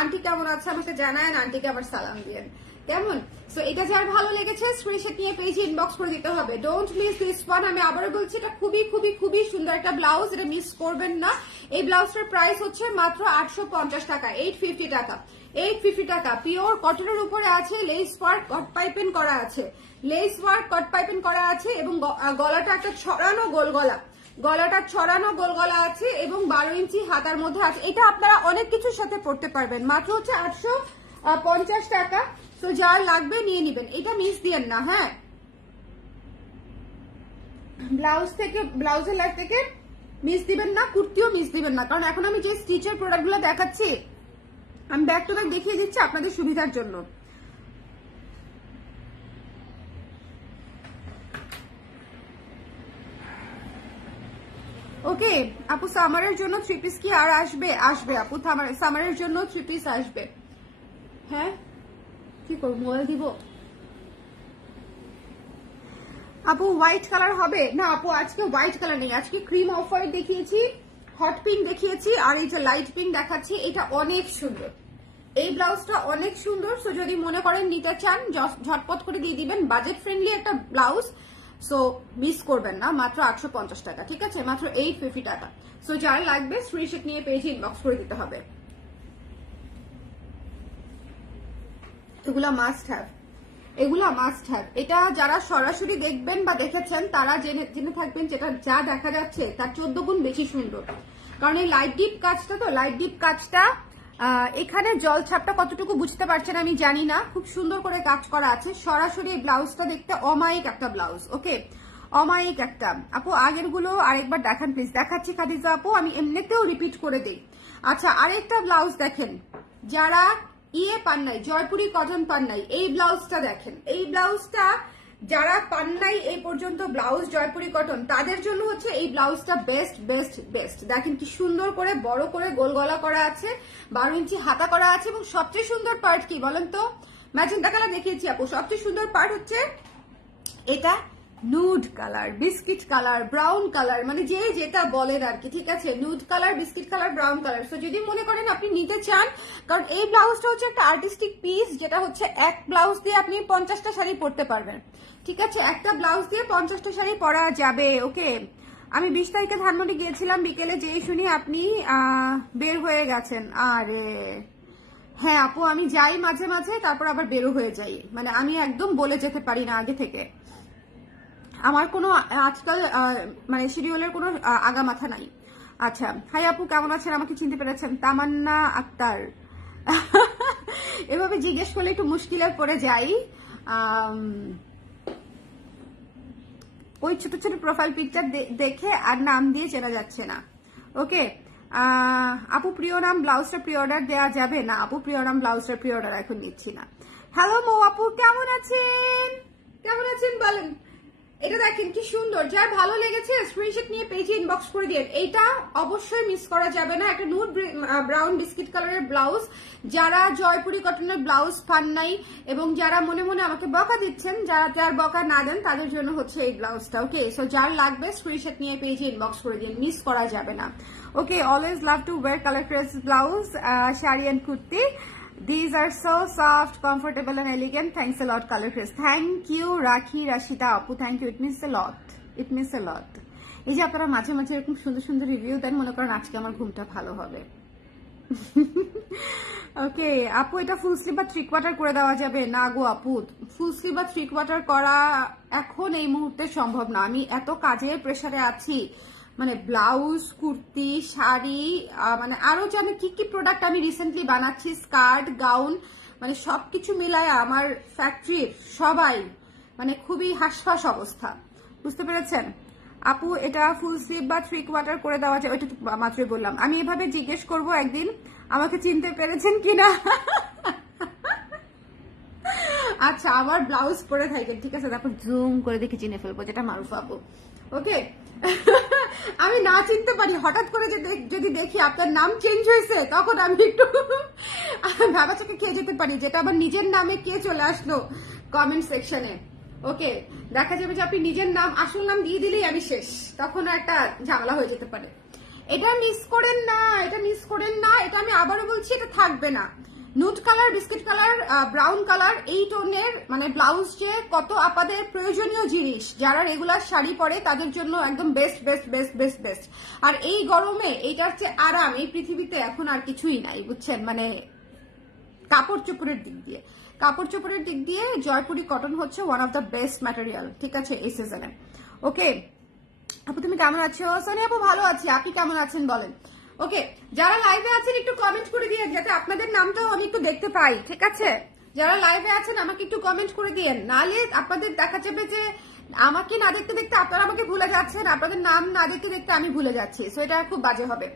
আন্টি কেমন আছে আমাকে জানায়েন, আন্টিকে আবার সালাম দিয়েন, কেমন? সো এটা যার ভালো লেগেছে স্ক্রিনশট নিয়ে পেজে ইনবক্স করে দিতে হবে। Don't miss this one. আমি আবারও বলছি, এটা খুবই সুন্দর একটা ব্লাউজ, এটা মিস করবেন না। এই ব্লাউজটার প্রাইস হচ্ছে মাত্র 850 টাকা, 850 টাকা। পিওর কটনের উপরে আছে, লেস ওয়ার্ক কট পাইপিং করা আছে, এবং গলাটা একটা ছড়ানো গোল গলা আছে, এবং 12 ইঞ্চি হাতার মধ্যে আছে। এটা আপনারা অনেক কিছুর সাথে পরতে পারবেন। মাত্র হচ্ছে 850 টাকা। তো যার লাগবে নিয়ে নিবেন, এটা মিস দিয়েন না, হ্যাঁ। ব্লাউজের লাইফ থেকে মিস দিবেন না, কুর্তিও মিস দিবেন না, কারণ এখন আমি যে স্টিচের প্রোডাক্টগুলো দেখাচ্ছি আমি ব্যাক টু ব্যাক দেখিয়ে দিচ্ছি আপনাদের সুবিধার জন্য। ওকে আপু, সামারের জন্য 3 পিস কি আর আসবে? আসবে আপু, সামারের জন্য 3 পিস আসবে। হ্যাঁ, কি করবো, মোবাইল দিব আপু? হোয়াইট কালার হবে না আপু, আজকে হোয়াইট কালার নেই, আজকে ক্রিম অফ হোয়াইট দেখিয়েছি, হট পিঙ্ক দেখিয়েছি, আর এই যে লাইট পিঙ্ক দেখাচ্ছি। এটা অনেক সুন্দর, এই ব্লাউজটা অনেক সুন্দর। সো যদি মনে করেন নিতে চান ঝটপট করে দিয়ে দিবেন, বাজেট ফ্রেন্ডলি একটা ব্লাউজ। সো মিস করবেন না, মাত্র 850 টাকা, ঠিক আছে, মাত্র 850 টাকা। সো যার লাগবে স্ক্রিনশট নিয়ে পেজে ইনবক্স করে দিতে হবে। এগুলা মাস্ট হ্যাভ। এটা যারা সরাসরি দেখবেন বা দেখেছেন তারা জেনে থাকবেন, যেটা যা দেখা যাচ্ছে তার 14 গুণ বেশি সুন্দর। কারণ এই লাইট ডিপ কাজটা এখানে জল ছাপটা কতটুকু বুঝতে পারছেন আমি জানি না, খুব সুন্দর করে কাজ করা আছে। সরাসরি এই ব্লাউজটা দেখতে অমায়িক একটা ব্লাউজ। ওকে, অমায়িক একটা। আপু আগের গুলো আরেকবার দেখান প্লিজ। দেখাচ্ছি খাদিজা আপু, আমি এমনিতেও রিপিট করে দিই। আচ্ছা আরেকটা ব্লাউজ দেখেন, যারা পান নাই, জয়পুরি কটন পান নাই, এই ব্লাউজটা দেখেন। এই ব্লাউজটা যারা পান নাই এই পর্যন্ত ব্লাউজ জয়পুরি কটন, তাদের জন্য হচ্ছে এই ব্লাউজটা বেস্ট বেস্ট বেস্ট। দেখেন কি সুন্দর করে বড় করে গোল গলা করা আছে, 12 ইঞ্চি হাতা করা আছে, এবং সবচেয়ে সুন্দর পার্ট কি বলেন তো? ম্যাজেন্টা কালার দেখিয়েছি আপু, সবচেয়ে সুন্দর পার্ট হচ্ছে এটা nude colour, biscuit colour, brown colour, মানে যে যেটা বলেন আর কি, ঠিক আছে? Nude colour, biscuit colour, brown colour. So যদি মনে করেন আপনি নিতে চান, কারণ এই ব্লাউজটা হচ্ছে একটা আর্টিস্টিক পিস, যেটা হচ্ছে এক ব্লাউজ দিয়ে আপনি 50টা শাড়ি পরতে পারবেন, ঠিক আছে? একটা ব্লাউজ দিয়ে 50টা শাড়ি পরা যাবে। ওকে, আমি 20 তারিখে ধানমন্ডি গিয়েছিলাম, বিকেলে যেই শুনি আপনি বের হয়ে গেছেন। আরে হ্যাঁ আপু, আমি যাই মাঝে মাঝে, তারপর আবার বেরো হয়ে যাই, মানে আমি একদম বলে যেতে পারি না আগে থেকে। আমার কোনো আজকাল মানে শিডিউলের কোনো আগা মাথা নাই। আচ্ছা, হাই আপু কেমন আছেন? আমাকে চিনতে পেরেছেন? তামান্না আক্তার। এভাবে জিজ্ঞেস করলে একটু মুশকিলে পড়ে যাই। ওই ছোট ছোট প্রোফাইল পিকচার দেখে আর নাম দিয়ে চেনা যাচ্ছে না। ওকে আপু, প্রিয় নাম ব্লাউজটা প্রি অর্ডার দেওয়া যাবে না? আপু প্রিয় নাম ব্লাউজটা প্রি অর্ডার এখন নিচ্ছি না। হ্যালো মো আপু, কেমন আছেন? কেমন আছেন বলেন? এটা দেখেন কি সুন্দর, যার ভালো লেগেছে স্ক্রিনশট নিয়ে পেজে ইনবক্স করে দিন। এইটা অবশ্যই মিস করা যাবে না, একটা নুড ব্রাউন বিস্কিট কালারের ব্লাউজ। যারা জয়পুরি কটনের ব্লাউজ পান নাই, এবং যারা মনে মনে আমাকে বকা দিচ্ছেন, যার বকা না দেন তাদের জন্য হচ্ছে এই ব্লাউজটা। ওকে, সো যার লাগবে স্ক্রিনশট নিয়ে পেজে ইনবক্স করে দিন, মিস করা যাবে না। Okay, always love to wear colour ক্রেস blouse, sari and kurti. These are so soft, comfortable and elegant. Thanks a lot, Color Chris. Thank you, Rakhi, Rashida, Apu. Thank you. It means a lot. It means a lot. এই যে আপনারা মাঝে মাঝে এরকম সুন্দর সুন্দর review দেন, মনে করেন আজকে আমার ঘুমটা ভালো হবে। ওকে আপু, এটা ফুল স্লিভ বা 3 কোয়ার্টার করে দেওয়া যাবে? না গো আপু, ফুল স্লিভ বা 3 কোয়ার্টার করা এখন এই মুহূর্তে সম্ভব না। আমি এত কাজের প্রেসারে আছি, মানে ব্লাউজ, কুর্তি, শাড়ি, মানে আরো জানো কি কি প্রোডাক্ট আমি রিসেন্টলি বানাচ্ছি, স্কার্ট, গাউন, মানে সবকিছু মিলায় আমার ফ্যাক্টরির সবাই মানে খুবই হাসফাস অবস্থা, বুঝতে পেরেছেন? আপু এটা ফুল স্লিভ বা 3 কোয়ার্টার করে দেওয়া যায়? ওইটা মাত্রই বললাম। আমি এভাবে জিজ্ঞেস করবো একদিন আমাকে চিনতে পেরেছেন কিনা। আচ্ছা, আমার ব্লাউজ পরে থাকেন, ঠিক আছে? তারপর জুম করে দেখে চিনে ফেলবো, যেটা মারুফ আপু। ওকে, আমি না চিনতে পারি, হঠাৎ করে যদি দেখি আপনার নাম চেঞ্জ হয়েছে, তখন আমি একটু ভাবা চোখে খেয়ে যেতে পারি, যেটা আবার নিজের নামে কে চলে আসলো কমেন্ট সেকশনে। ওকে, দেখা যাবে যে আপনি নিজের নাম, আসল নাম দিয়ে দিলেই আমি শেষ, তখন একটা ঝামেলা হয়ে যেতে পারে। এটা মিস করেন না, এটা মিস করেন না, এটা আমি আবারও বলছি, এটা থাকবে না। Nude colour, biscuit colour, brown colour, এই টোনের মানে ব্লাউজ যে কত আপাদের প্রয়োজনীয় জিনিস, যারা রেগুলার শাড়ি পরে তাদের জন্য একদম best best best best best. আর এই গরমে এইটার চেয়ে আরাম এই পৃথিবীতে এখন আর কিছুই নাই, বুঝছেন? মানে কাপড় চোপড়ের দিক দিয়ে, কাপড় চোপড়ের দিক দিয়ে জয়পুরি কটন হচ্ছে one of the best material, ঠিক আছে, এই সিজনে। ওকে আপু, তুমি কেমন আছো? সোনি আপু ভালো আছি, আপনি কেমন আছেন বলেন? ওকে, যারা লাইভে আছেন একটু কমেন্ট করে দিয়ে, যাতে আপনাদের নামটাও আমি একটু দেখতে পাই, ঠিক আছে? যারা লাইভে আছেন আমাকে একটু কমেন্ট করে দিয়ে, নাহলে আপনাদের দেখা যাবে যে আমাকে না দেখতে দেখতে আপনারা আমাকে ভুলে যাচ্ছেন, আপনাদের নাম না দেখতে দেখতে আমি ভুলে যাচ্ছি। সো এটা খুব বাজে হবে,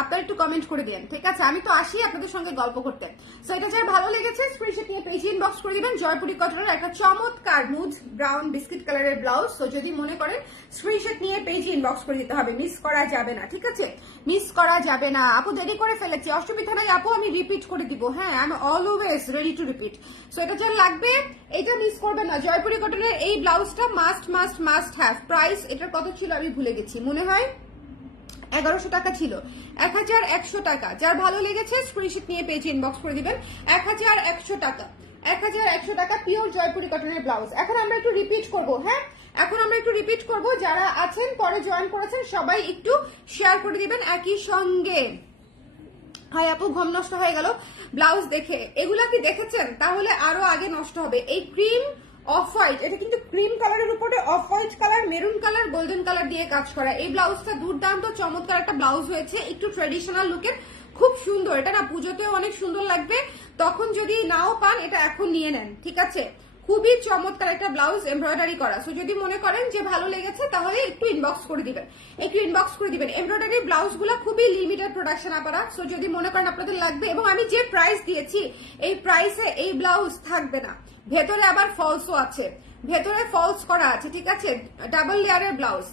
আপনারা একটু কমেন্ট করে দিন, ঠিক আছে? আমি তো আসি আপনাদের সঙ্গে গল্প করতে। সো এটা যার ভালো লেগেছে স্ক্রিনশট নিয়ে পেজে ইনবক্স করে দিবেন। জয়পুরি কটনের একটা চমৎকার নুড ব্রাউন বিস্কিট কালারের ব্লাউজ। সো যদি মনে করেন স্ক্রিনশট নিয়ে পেজে ইনবক্স করে দিতে হবে, মিস করা যাবে না, ঠিক আছে? মিস করা যাবে না। আপু দেরি করে ফেলেছি, অসুবিধা নাই আপু, আমি রিপিট করে দিব। হ্যাঁ, I am always ready to repeat. So এটা যার লাগবে এটা মিস করবে না। জয়পুরি কটনের এই ব্লাউজটা must must must have. Price এটার কত ছিল আমি ভুলে গেছি, মনে হয় 1100 টাকা ছিল, 1100 টাকা। যার ভালো লেগেছে স্ক্রিনশট নিয়ে পেজে ইনবক্স করে দিবেন। 1100 টাকা, 1100 টাকা পিওর জয়পুরি কটনের ব্লাউজ। এখন আমরা একটু রিপিট করব। হ্যাঁ, এখন আমরা একটু রিপিট করব। যারা আছেন পরে জয়েন করেছেন সবাই একটু শেয়ার করে দিবেন একই সঙ্গে। হাই আপু, ঘুম নষ্ট হয়ে গেল ব্লাউজ দেখে। এগুলা কি দেখেছেন? তাহলে আরো আগে নষ্ট হবে। এই ক্রিম অফ হোয়াইট, এটা কিন্তু ক্রিম কালারের উপরে off white colour, maroon colour, golden colour দিয়ে কাজ করা। এই ব্লাউজটা দুর্দান্ত চমৎকার একটা ব্লাউজ হয়েছে, একটু ট্রেডিশনাল লুকের, খুব সুন্দর। এটা না পুজোতেও অনেক সুন্দর লাগবে, তখন যদি নাও পান এটা এখন নিয়ে নেন, ঠিক আছে? খুবই চমৎকার একটা ব্লাউজ এমব্রয়ডারি করা। সো যদি মনে করেন যে ভালো লেগেছে তাহলে একটু ইনবক্স করে দিবেন, এমব্রয়ডারি ব্লাউজ গুলা খুবই লিমিটেড প্রোডাকশন আপনারা। সো যদি মনে করেন আপনাদের লাগবে, এবং আমি যে প্রাইস দিয়েছি এই প্রাইসে এই ব্লাউজ থাকবে না, ভেতরে আবার ফলসও আছে, ভেতরে ফলস করা আছে, ঠিক আছে, ডাবল লেয়ারের ব্লাউজ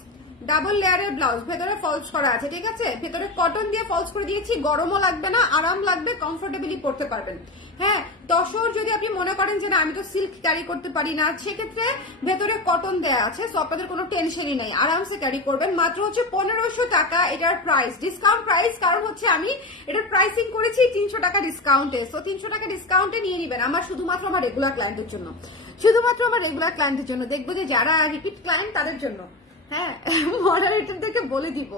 ভেতরে ফলস করা আছে, ঠিক আছে, ভেতরে কটন দিয়ে ফলস করে দিয়েছি, গরমও লাগবে না, আরাম লাগবে, কমফোর্টেবলি পরতে পারবেন। হ্যাঁ, তসর যদি আপনি মনে করেন যে না আমি তো সিল্ক ক্যারি করতে পারি না, সেক্ষেত্রে ভেতরে কটন দেয়া আছে, সো আপনাদের কোনো টেনশনই নাই, আরামসে ক্যারি করবেন। মাত্র হচ্ছে 1500 টাকা এটার প্রাইস, ডিসকাউন্ট প্রাইস, কারণ হচ্ছে আমি এটার প্রাইসিং করেছি 300 টাকা ডিসকাউন্টে। সো 300 টাকা ডিসকাউন্টে নিয়ে নিবেন আমার শুধুমাত্র আমার রেগুলার ক্লায়েন্টের জন্য, দেখবো যে যারা রিপিট ক্লায়েন্ট তাদের জন্য। হ্যাঁ, মডারেটরদেরকে বলে দিব,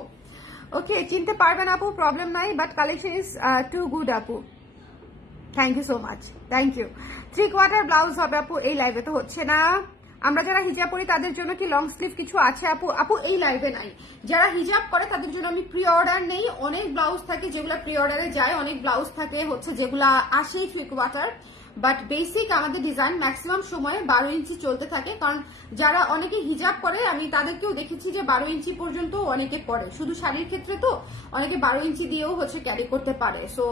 ওকে, চিনতে পারবেন আপু, প্রবলেম নাই, but collection is too good আপু, thank you so much, thank you. 3/4 blouse হবে আপু, এই লাইভে তো হচ্ছে না। আমরা যারা হিজাব পরি তাদের জন্য কি লং স্লিভ কিছু আছে আপু? আপু এই লাইভে নাই। যারা হিজাব করে তাদের জন্য আমি প্রি অর্ডার নেই, অনেক ব্লাউজ থাকে যেগুলো প্রি অর্ডারে যায়, অনেক ব্লাউজ থাকে হচ্ছে যেগুলা আসেই 3/4, বাট বেসিক আমাদের ডিজাইন ম্যাক্সিমাম সময় 12 ইঞ্চি চলতে থাকে, কারণ যারা অনেকে হিজাব করে আমি তাদেরকেও দেখেছি যে 12 ইঞ্চি পর্যন্ত অনেকে পরে, শুধু শাড়ির ক্ষেত্রে তো অনেকে 12 ইঞ্চি দিয়েও হচ্ছে ক্যারি করতে পারে। সো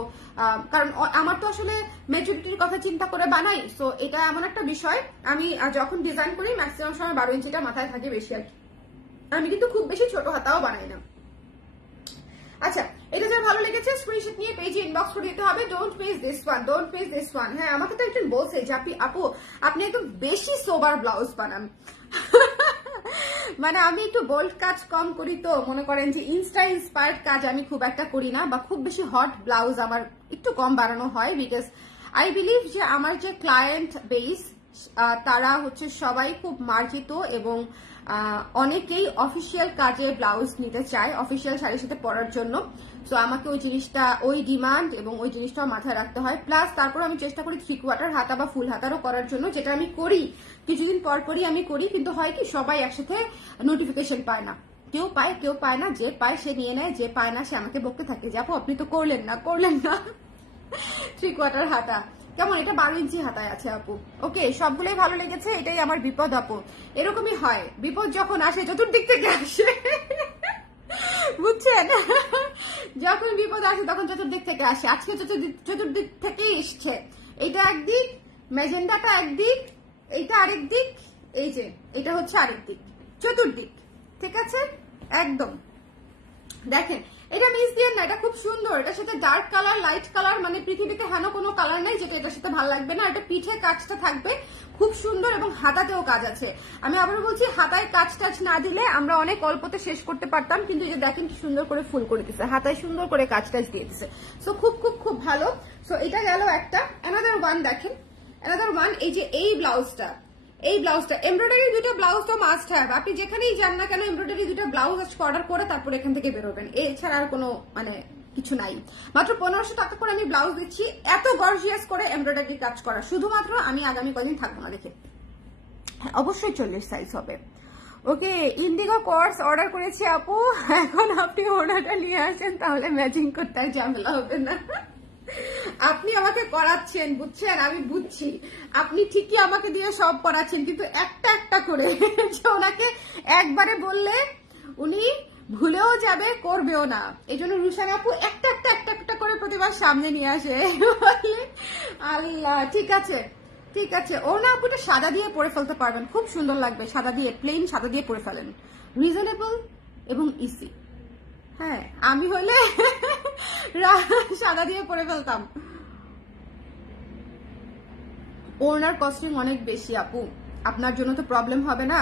কারণ আমার তো আসলে মেচুরিটির কথা চিন্তা করে বানাই, সো এটা এমন একটা বিষয়, আমি যখন ডিজাইন করি ম্যাক্সিমাম সময় 12 ইঞ্চিটা মাথায় থাকে বেশি আর কি, আমি কিন্তু খুব বেশি ছোট হাতাও বানাই না। আচ্ছা, এটা যার ভালো লেগেছে স্ক্রিনশট নিয়ে পেজে ইনবক্স করে দিতে হবে, ডোন্ট মিস দিস ওয়ান। হ্যাঁ, আমাকে তো একজন বলছে যে আপু আপনি একদম বেশি সোবার ব্লাউজ বানান। মানে আমি একটু বোল্ড কাজ কম করি, তো মনে করেন যে ইনস্টা ইন্সপায়ার্ড কাজ আমি খুব একটা করি না, বা খুব বেশি হট ব্লাউজ আমার একটু কম বানানো হয়, বিকজ আই বিলিভ যে আমার যে ক্লায়েন্ট বেস তারা হচ্ছে সবাই খুব মার্জিত, এবং অনেকেই অফিসিয়াল কাজে ব্লাউজ নিতে চায় অফিসিয়াল শাড়ির সাথে পরার জন্য। সো আমাকে ওই জিনিসটা, ওই ডিমান্ড এবং ওই জিনিসটাও মাথায় রাখতে হয়। প্লাস তারপর আমি চেষ্টা করি 3/4 হাতা বা ফুল হাতারও করার জন্য, যেটা আমি করি কিছুদিন পরই আমি করি, কিন্তু হয় কি সবাই একসাথে নোটিফিকেশন পায় না, কেউ পায় না, যে পায় সে নিয়ে নেয়, যে পায় না সে আমাকে বকতে থাকে, যাবো আপনি তো করলেন না 3/4 হাতা কেমন, এটা 12 ইঞ্চি হাতায় আছে আপু। ওকে, সবগুলোই ভালো লেগেছে, এটাই আমার বিপদ আপু, এরকমই হয়, বিপদ যখন আসে চতুর্দিক থেকে আসে, বুঝছেন, যখন বিপদ আসে তখন চতুর্দিক থেকে আসে, আজকে চতুর্দিক থেকেই এসছে, এটা একদিক, ম্যাজেন্ডাটা একদিক, এইটা আরেক দিক, এই যে এটা হচ্ছে আরেক দিক, চতুর্দিক, ঠিক আছে, একদম দেখেন, এটা মিস দিয়ে না, এটা খুব সুন্দর, এটার সাথে ডার্ক কালার, লাইট কালার, মানে পৃথিবীতে হেন কোনো কালার নাই যেটা এটার সাথে ভালো লাগবে না। এটা পিঠে কাজটা থাকবে খুব সুন্দর, এবং হাতাতেও কাজ আছে। আমি আবার বলছি, হাতায় কাজ টাজ না দিলে আমরা অনেক অল্পতে শেষ করতে পারতাম, কিন্তু এই যে দেখেন কি সুন্দর করে ফুল করে দিচ্ছে, হাতায় সুন্দর করে কাজ টাজ দিয়ে দিচ্ছে। সো খুব খুব খুব ভালো। সো এটা গেল একটা। অ্যানাদার ওয়ান দেখেন, অ্যানাদার ওয়ান, এই যে এই ব্লাউজটা এমব্রয়ডারি দুটো ব্লাউজ তো মাস্ট হ্যাভ, আপনি যেখানেই যান না কেন এমব্রয়ডারি দুটো ব্লাউজ অর্ডার করে তারপর এখান থেকে বেরোবেন, এছাড়া আর কোনো মানে কিছু নাই। মাত্র 1500 টাকা করে আমি ব্লাউজ দিচ্ছি, এত গর্জিয়াস করে এমব্রয়ডারি কাজ করা, শুধুমাত্র আমি আগামী কদিন থাকবো না দেখে, অবশ্যই 40 সাইজ হবে। ওকে, ইন্ডিগো কোর্স অর্ডার করেছি আপু, এখন আপনি অর্ডারটা নিয়ে আসেন, তাহলে ম্যাচিং করতে আর ঝামেলা হবে না। আপনি আমাকে করাচ্ছেন, বুঝছেন, আমি বুঝছি, আপনি ঠিকই আমাকে দিয়ে সব করাচ্ছেন, কিন্তু একটা একটা করে, ওনাকে একবারে বললে উনি ভুলেও যাবে, করবেও না, এই জন্য রুশান আপু একটা একটা করে প্রতিবার সামনে নিয়ে আসে। আল্লাহ, ঠিক আছে, ও না আপুটা সাদা দিয়ে পরে ফেলতে পারবেন, খুব সুন্দর লাগবে, সাদা দিয়ে, প্লেন সাদা দিয়ে পরে ফেলেন, রিজনেবল এবং ইজি। হ্যাঁ, আমি হলে সাদা দিয়ে পরে ফেলতাম। ওনার কস্টিং অনেক বেশি আপু, আপনার জন্য তো প্রবলেম হবে না,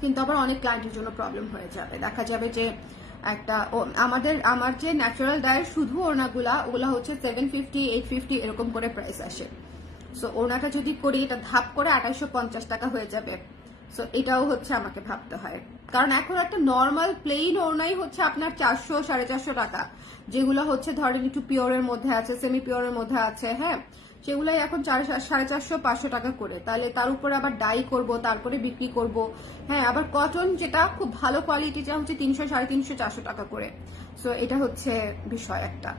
কিন্তু আবার অনেক ক্লায়েন্টের জন্য প্রবলেম হয়ে যাবে, দেখা যাবে যে একটা আমার যে ন্যাচারাল ডায়ার শুধু ওগুলা হচ্ছে 750, 850 এরকম করে প্রাইস আসে। সো ওনাটা যদি করি, এটা ধাপ করে 2850 টাকা হয়ে যাবে। সো এটাও হচ্ছে আমাকে ভাবতে হয়, কারণ এখন একটা নর্মাল প্লেন ওড়নাই হচ্ছে আপনার 400, 450 টাকা, যেগুলো হচ্ছে ধরেন একটু পিওরের মধ্যে আছে, সেমি পিওরের মধ্যে আছে, হ্যাঁ, সেগুলাই এখন 450, 500 টাকা করে, তাহলে তার উপরে আবার ডাই করব, তারপরে বিক্রি করব। হ্যাঁ, আবার কটন যেটা খুব ভালো কোয়ালিটিটা হচ্ছে 300, 350, 400 টাকা করে। সো এটা হচ্ছে বিষয় একটা,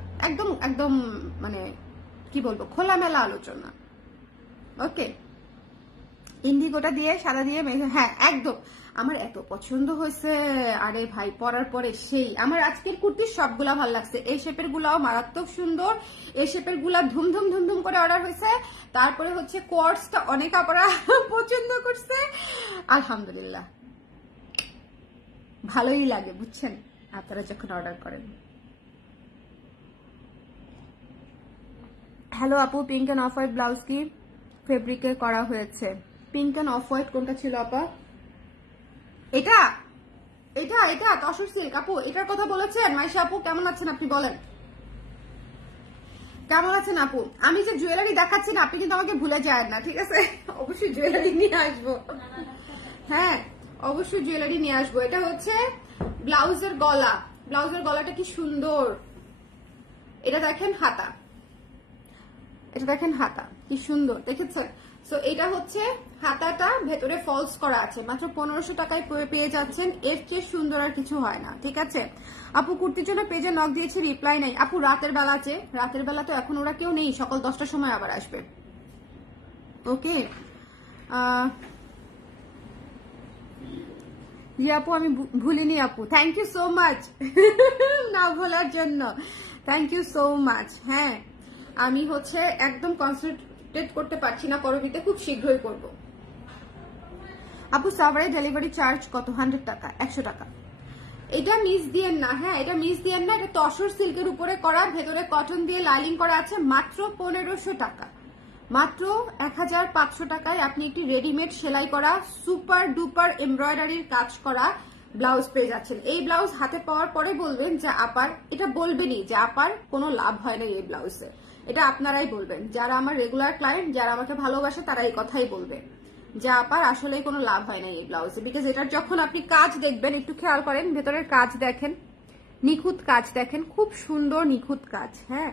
একদম মানে কি বলবো, খোলামেলা আলোচনা। ওকে, ইন্ডিগোটা দিয়ে সাদা দিয়ে হ্যাঁ একদম আমার এত পছন্দ হয়েছে। আরে ভাই পরার পরে সেই আমার আজকের কুর্তির সবগুলা ভালো লাগছে। এই শেপের গুলাও মারাত্মক সুন্দর, এই শেপের গুলা ধুমধুম ধুমধুম করে অর্ডার হয়েছে। তারপরে হচ্ছে কোয়ার্সটা অনেক আপনারা পছন্দ করছে, আলহামদুলিল্লাহ ভালোই লাগে বুঝছেন আপনারা যখন অর্ডার করেন। হ্যালো আপু, pink and off white blouse কি ফেব্রিকে করা হয়েছে? পিঙ্ক অ্যান্ড অফ হোয়াইট কোনটা ছিল আপা? এটা এটা এটা তসর সিল্ক আপু, এটার কথা বলেছেন? মাইশা আপু কেমন আছেন আপনি বলেন, কেমন আছেন আপু? আমি যে জুয়েলারি দেখাচ্ছি না, আপনি কিন্তু আমাকে ভুলে যায় না, ঠিক আছে? অবশ্যই জুয়েলারি নিয়ে আসবো, হ্যাঁ অবশ্যই জুয়েলারি নিয়ে আসবো। এটা হচ্ছে ব্লাউজের গলা, ব্লাউজের গলাটা কি সুন্দর। এটা দেখেন হাতা, এটা দেখেন হাতা কি সুন্দর দেখেছেন। সো এটা হচ্ছে হাতাটা, ভেতরে ফলস করা আছে, মাত্র 1500 টাকায় পেয়ে যাচ্ছেন। এর চেয়ে সুন্দর আর কিছু হয় না, ঠিক আছে? আপু কুর্তির জন্য পেজে নক দিয়েছে, রিপ্লাই নাই। আপু রাতের বেলা আছে, রাতের বেলা তো এখন ওরা কেউ নেই, সকাল 10টার সময় আবার আসবে। ওকে জি আপু আমি ভুলিনি আপু, থ্যাংক ইউ সো মাচ না ভোলার জন্য, থ্যাংক ইউ সো মাচ। হ্যাঁ আমি হচ্ছে একদম কনসেন্ট্রেট করতে পারছি না, পরবর্তীতে খুব শীঘ্রই করব। আপু সাভারে ডেলিভারি চার্জ কত? 100 টাকা, 100 টাকা। এটা মিস দিয়েন না, হ্যাঁ এটা মিস দিয়েন না। এটা তসর সিল্কের উপরে করা, ভেতরে কটন দিয়ে লাইলিং করা আছে, মাত্র 1500 টাকা, মাত্র 1500 টাকায় আপনি একটি রেডিমেড সেলাই করা সুপার ডুপার এমব্রয়ডারির কাজ করা ব্লাউজ পেয়ে যাচ্ছেন। এই ব্লাউজ হাতে পাওয়ার পরে বলবেন যে আপার, এটা বলবেনই যে আপার কোনো লাভ হয় না এই ব্লাউজে, এটা আপনারাই বলবেন। যারা আমার রেগুলার ক্লায়েন্ট, যারা আমাকে ভালোবাসে, তারা এই কথাই বলবে যে আপার আসলে কোনো লাভ হয় না এই ব্লাউজে। বিকজ এটার যখন আপনি কাজ দেখবেন, একটু খেয়াল করেন, ভেতরের কাজ দেখেন, নিখুঁত কাজ দেখেন, খুব সুন্দর নিখুঁত কাজ। হ্যাঁ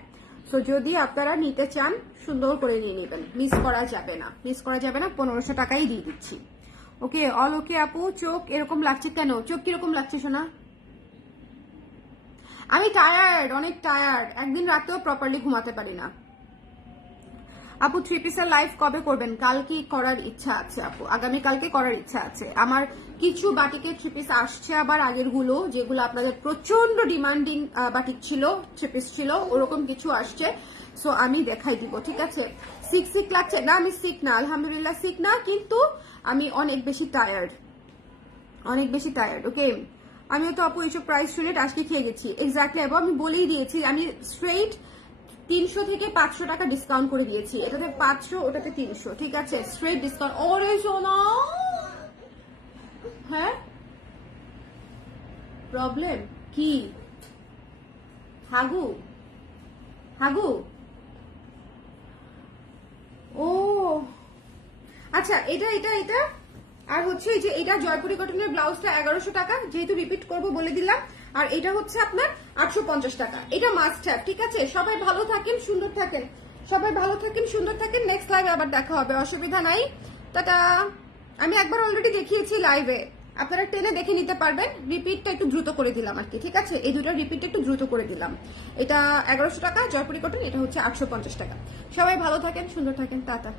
সো যদি আপনারা নিতে চান সুন্দর করে নিয়ে নেবেন, মিস করা যাবে না, মিস করা যাবে না। 1500 টাকাই দিয়ে দিচ্ছি। ওকে অল ওকে আপু। চোখ এরকম লাগছে কেন? চোখ কিরকম লাগছে সোনা? আমি টায়ার্ড, অনেক টায়ার্ড, একদিন রাতেও প্রপারলি ঘুমাতে পারি না। আপু 3 পিসের লাইভ কবে করবেন? কালকে করার ইচ্ছা আছে আপু, আগামীকালকে করার ইচ্ছা আছে। আমার কিছু বাটিকের 3 পিস আসছে, আবার আগের গুলো যেগুলো আপনাদের প্রচন্ড ডিমান্ডিং বাটিক ছিল, 3 পিস ছিল, ওরকম কিছু আসছে। সো আমি দেখাই দিব, ঠিক আছে? সিক লাগছে না? আমি সিক না, আলহামদুলিল্লাহ সিক না, কিন্তু আমি অনেক বেশি টায়ার্ড, অনেক বেশি টায়ার্ড। ওকে আমিও তো আপু এইসব প্রাইস শুনে আজকে খেয়ে গেছি। এক্স্যাক্টলি আপু আমি বলেই দিয়েছি, আমি স্ট্রেইট 300 থেকে 500 টাকা ডিসকাউন্ট করে দিয়েছি। এটাতে 500, ওটাতে 300, ঠিক আছে? Straight discount. ওরে সোনা, হ্যাঁ প্রবলেম কি? হাগু হাগু, ও আচ্ছা এটা এটা এটা আর হচ্ছে এই যে এটা জয়পুরি কটনের ব্লাউজটা 1100 টাকা, যেহেতু রিপিট করব বলে দিলাম। আর এটা হচ্ছে আপনার 850 টাকা। এটা মাস্ট হ্যাভ, ঠিক আছে? সবাই ভালো থাকেন, সুন্দর থাকেন, সবাই ভালো থাকেন, সুন্দর থাকেন। নেক্সট লাইভে আবার দেখা হবে, অসুবিধা নাই। টাটা। আমি একবার অলরেডি দেখিয়েছি লাইভে, আপনারা টেনে দেখে নিতে পারবেন। রিপিটটা একটু দ্রুত করে দিলাম আর কি, ঠিক আছে? এই দুটো রিপিটটা একটু দ্রুত করে দিলাম। এটা 1100 টাকা জয়পুরি কটন, এটা হচ্ছে 850 টাকা। সবাই ভালো থাকেন, সুন্দর থাকেন, টাটা।